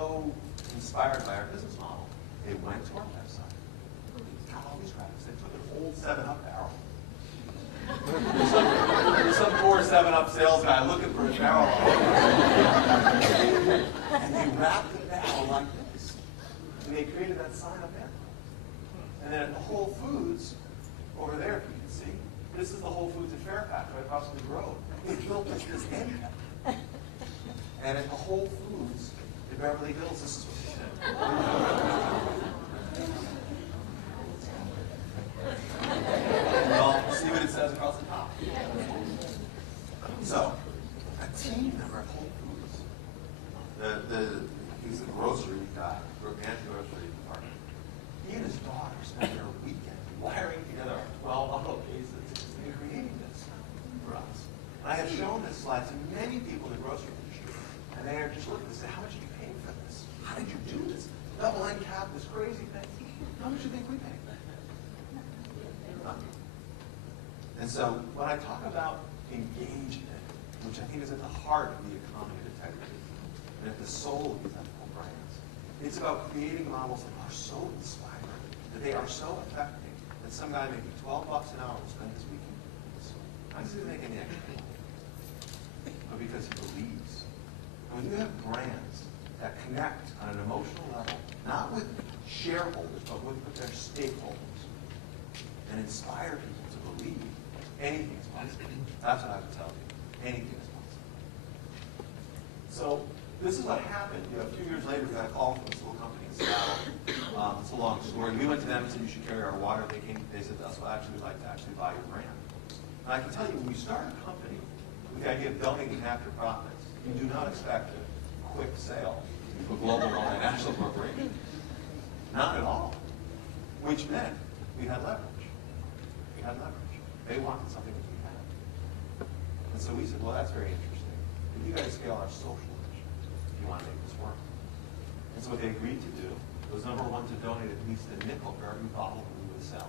so inspired by our business model, they went to our website, got all these graphics, they took an old 7-Up barrel. There's some poor 7-Up sales guy looking for a barrel. And they wrapped the barrel like this. And they created that sign up there. And then at the Whole Foods, over there, if you can see, this is the Whole Foods at Fairfax, right across the road. They built this end cap. And at the Whole Foods in Beverly Hills, this is what they said. Well, see what it says across the top. So, a team member at Whole Foods, he's a grocery guy, grocery department. He and his daughter spent their weekend wiring together our 12 auto cases and creating this for us. And I have shown this slide to many people in the grocery industry, and they are just looking and say, how much are you paying for this? How did you do this? Double end cap, this crazy thing. How much do you think we paid? And so when I talk about engagement, which I think is at the heart of the economy of integrity, and at the soul of these ethical brands, it's about creating models that are so inspiring, that they are so effective, that some guy making $12 an hour will spend his weekend doing this. Not because he's making any extra money, but because he believes. And when you have brands that connect on an emotional level, not with shareholders, but with their stakeholders, and inspire people to believe, anything is possible. That's what I would tell you. Anything is possible. So this is what happened. A few years later, we got a call from this little company in Seattle. It's a long story. We went to them and said, you should carry our water. They said to us, well, actually, we'd like to actually buy your brand. And I can tell you, when you start a company with the idea of donating half your profits, you do not expect a quick sale to a global multinational corporation. Not at all. Which meant we had leverage. We had leverage. They wanted something that we had. And so we said, well, that's very interesting. If you guys scale our social initiative, you want to make this work. And so what they agreed to do was, number one, to donate at least a nickel for every bottle that we would sell.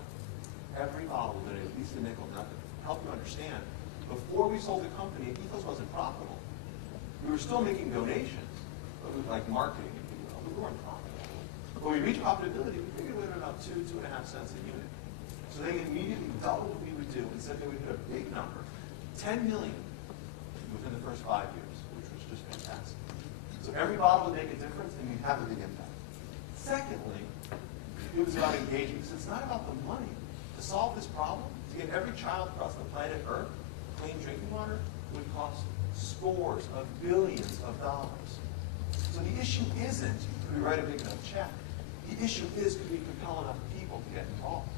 Every bottle would donate at least a nickel. Now, to help you understand, before we sold the company, Ethos wasn't profitable. We were still making donations, but with like marketing, if you will. We weren't profitable. When we reached profitability, we figured we were about 2.5 cents a unit. So they immediately doubled what we would do and said they would hit a big number, 10 million within the first 5 years, which was just fantastic. So every bottle would make a difference, and we'd have a big impact. Secondly, it was about engagement, because it's not about the money. To solve this problem, to get every child across the planet Earth clean drinking water, would cost scores of billions of dollars. So the issue isn't, could we write a big enough check? The issue is, could we compel enough people to get involved?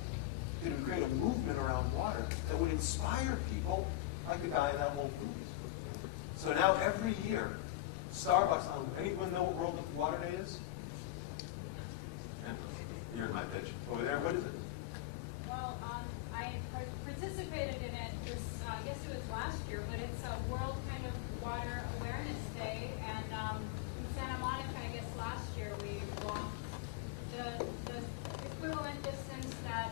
Could we create a movement around water that would inspire people like the guy in that Whole Foods? So now every year, Starbucks, anyone know what World Water Day is? Here's my pitch. Over there, what is it? Well, I participated in it this, I guess it was last year, but it's a World kind of Water Awareness Day, and in Santa Monica, I guess last year, we walked the equivalent distance that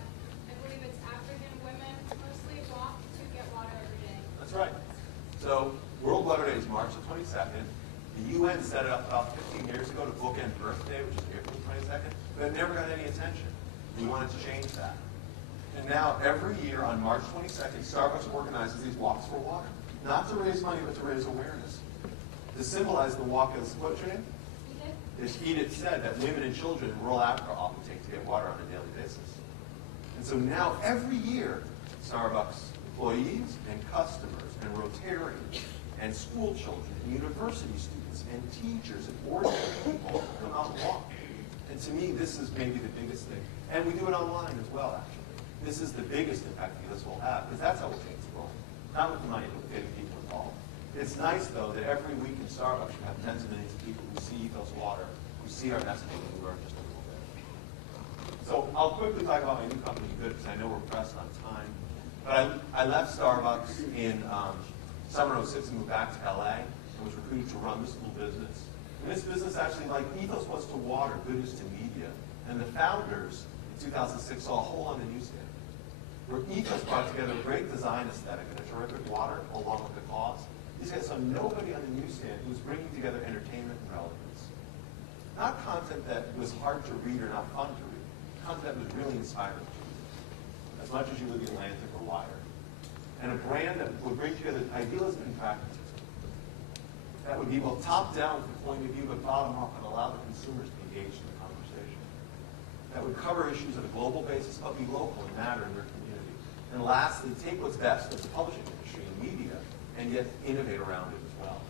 I believe it's African women mostly walk to get water every day. That's right. So World Water Day is March the 22nd. The UN set it up about 15 years ago to bookend Earth Day, which is April 22nd, but it never got any attention. We wanted to change that. And now every year on March 22nd, Starbucks organizes these walks for water. Not to raise money, but to raise awareness. To symbolize the walk is, what's your name? As Edith said, that women and children in rural Africa often take to get water on a daily basis. And so now every year, Starbucks employees and customers and Rotarians and school children and university students and teachers and ordinary people come out and walk. And to me, this is maybe the biggest thing. And we do it online as well, actually. This is the biggest impact this will have, because that's how we'll change the world. Not with the money, but with getting people involved. It's nice, though, that every week in Starbucks you have tens of millions of people who see Ethos Water, who see our messaging, and learn just a little bit. So I'll quickly talk about my new company, Good, because I know we're pressed on time. But I left Starbucks in summer of '06 and moved back to LA and was recruited to run this little business. And this business actually, like Ethos was to water, Good is to media. And the founders in 2006 saw a hole on the newsstand, where Ethos brought together a great design aesthetic and a terrific water along with the cause. These guys saw nobody on the newsstand who was bringing together entertainment and relevance. Not content that was hard to read or not fun to read. Content that was really inspiring to you, as much as you would The Atlantic or Wired. And a brand that would bring together idealism and pragmatism. That would be both top-down from the point of view, but bottom-up, and allow the consumers to engage in the conversation. That would cover issues at a global basis, but be local and matter in their community. And lastly, take what's best of the publishing industry and media, and yet innovate around it as well.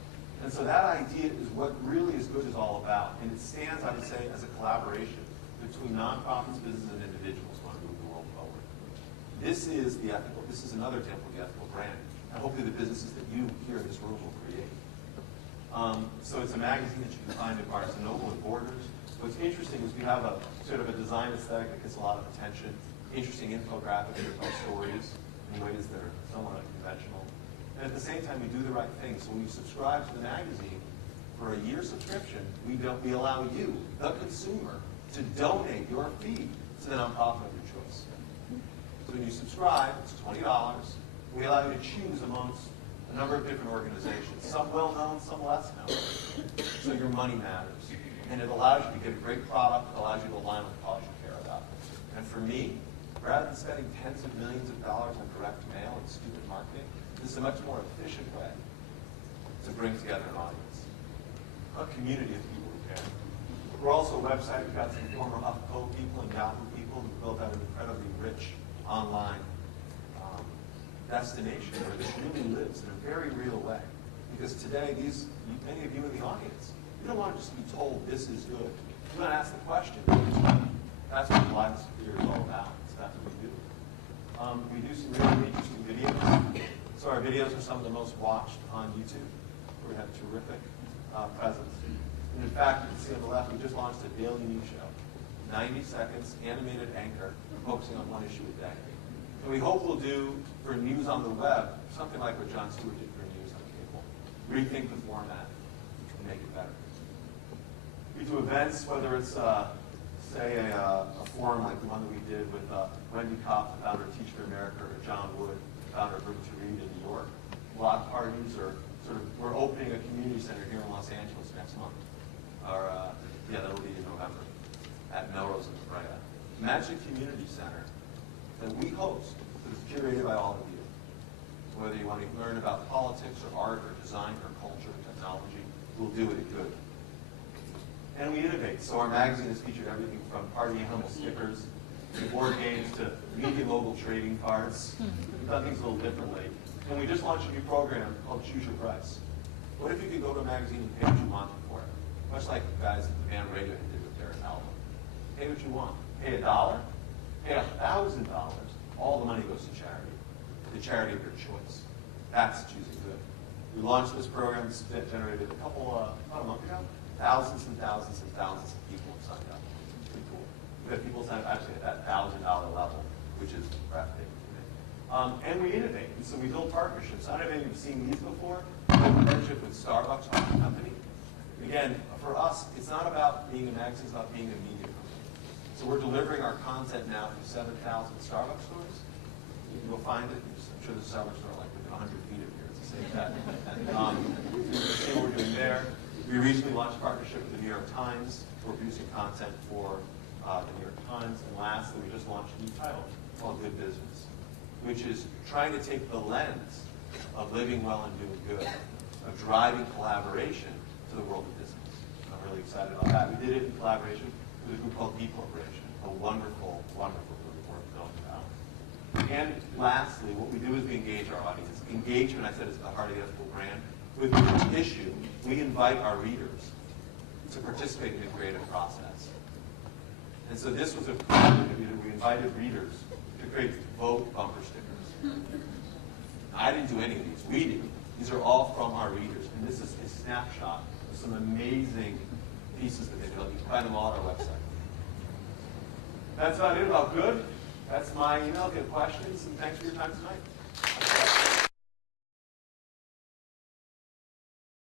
And so that idea is what really is good is all about. And it stands, I would say, as a collaboration between nonprofits, businesses, and individuals who want to move the world forward. This is the ethical, this is another example of the ethical brand. And hopefully the businesses that you here in this room will create. So it's a magazine that you can find at Barnes & Noble and Borders. What's interesting is we have a sort of a design aesthetic that gets a lot of attention, interesting infographics that tell stories in ways that are somewhat unconventional. And at the same time, we do the right thing. So when you subscribe to the magazine for a year subscription, we allow you, the consumer, to donate your fee to the nonprofit of your choice. So when you subscribe, it's $20. We allow you to choose amongst a number of different organizations, some well-known, some less known. So your money matters. And it allows you to get a great product, it allows you to align with the cause you care about. And for me, rather than spending tens of millions of dollars on direct mail and stupid marketing, this is a much more efficient way to bring together an audience, a community of people who care. We're also a website. We've got some former HuffPo people and Yahoo people who built out an incredibly rich online destination where this really lives in a very real way. Because today, many of you in the audience, you don't want to just be told this is good. You want to ask the question. That's what Live Superior is all about. So that's what we do. We do some really interesting videos. So our videos are some of the most watched on YouTube. We have a terrific presence. And in fact, you can see on the left, we just launched a daily news show. 90 seconds, animated anchor, focusing on one issue a day. And we hope we'll do, for news on the web, something like what Jon Stewart did for news on cable. Rethink the format and make it better. We do events, whether it's, say, a forum like the one that we did with Wendy Kopp, the founder of Teach for America, or John Wood, founder of Room to Read in New York. Block parties, or we're opening a community center here in Los Angeles next month. That'll be in November at Melrose and La Brea. Magic Community Center that we host, that is curated by all of you. Whether you want to learn about politics or art or design or culture or technology, we'll do it at good. And we innovate. So our magazine has featured everything from party animal stickers to board games to media mobile trading cards. We've done things a little differently. And we just launched a new program called Choose Your Price. What if you could go to a magazine and pay what you want for it? Much like the guys at the band Radiohead did with their album. Pay what you want. Pay $1, pay $1,000. All the money goes to charity. The charity of your choice. That's choosing good. We launched this program that generated about a month ago. Thousands and thousands and thousands of people signed up. It's pretty cool. We have people signed up actually at that $1,000 level, which is breathtaking to me. And we innovate. And so we build partnerships. I don't know if you've seen these before. We have a partnership with Starbucks Coffee Company. Again, for us, it's not about being a magazine, it's about being a media company. So we're delivering our content now to 7,000 Starbucks stores. You can go find it. I'm sure the Starbucks store like within 100 feet of here. It's a safe bet. See what we're doing there. We recently launched a partnership with the New York Times. We're producing content for the New York Times. And lastly, we just launched a new title called Good Business, which is trying to take the lens of living well and doing good, of driving collaboration to the world of business. I'm really excited about that. We did it in collaboration with a group called D Corporation, a wonderful, wonderful group worth knowing about. And lastly, what we do is we engage our audience. Engagement, I said, is the heart of the ethical brand. With each issue, we invite our readers to participate in the creative process. And so this was a project that we invited readers to create vote bumper stickers. I didn't do any of these. We did. These are all from our readers. And this is a snapshot of some amazing pieces that they built. You can find them all on our website. That's about it about good. That's my email. Get questions, and thanks for your time tonight.